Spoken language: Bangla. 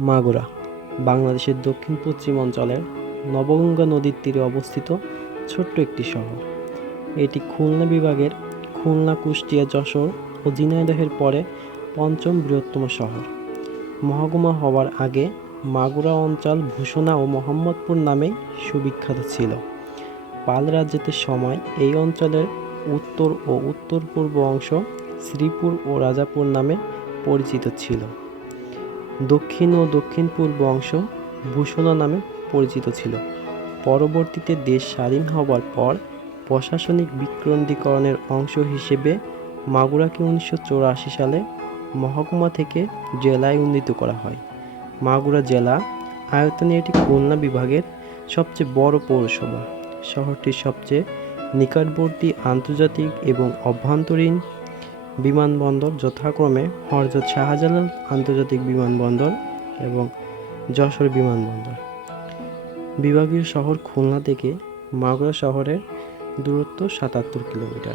মাগুরা, বাংলাদেশের দক্ষিণ পশ্চিম অঞ্চলের নবগঙ্গা নদীর তীরে অবস্থিত ছোট্ট একটি শহর। এটি খুলনা বিভাগের খুলনা, কুষ্টিয়া, যশোর ও ঝিনাইদহের পরে পঞ্চম বৃহত্তম শহর। মহকুমা হওয়ার আগে মাগুরা অঞ্চল ভূষণা ও মোহাম্মদপুর নামেই সুবিখ্যাত ছিল। পাল রাজ্যের সময় এই অঞ্চলের উত্তর ও উত্তর পূর্ব অংশ শ্রীপুর ও রাজাপুর নামে পরিচিত ছিল। দক্ষিণ ও দক্ষিণ পূর্ব অংশ ভূষণা নামে পরিচিত ছিল। পরবর্তীতে দেশ স্বাধীন হবার পর প্রশাসনিক বিকেন্দ্রীকরণের অংশ হিসেবে মাগুরাকে উনিশশো সালে মহকুমা থেকে জেলায় উন্নীত করা হয়। মাগুরা জেলা আয়তনে এটি খুলনা বিভাগের সবচেয়ে বড় পৌরসভা। শহরটির সবচেয়ে নিকটবর্তী আন্তর্জাতিক এবং অভ্যন্তরীণ বিমানবন্দর যথাক্রমে হরজত শাহজালাল আন্তর্জাতিক বিমানবন্দর এবং যশোর বিমানবন্দর। বিভাগীয় শহর খুলনা থেকে মাগুরা শহরের দূরত্ব সাতাত্তর কিলোমিটার।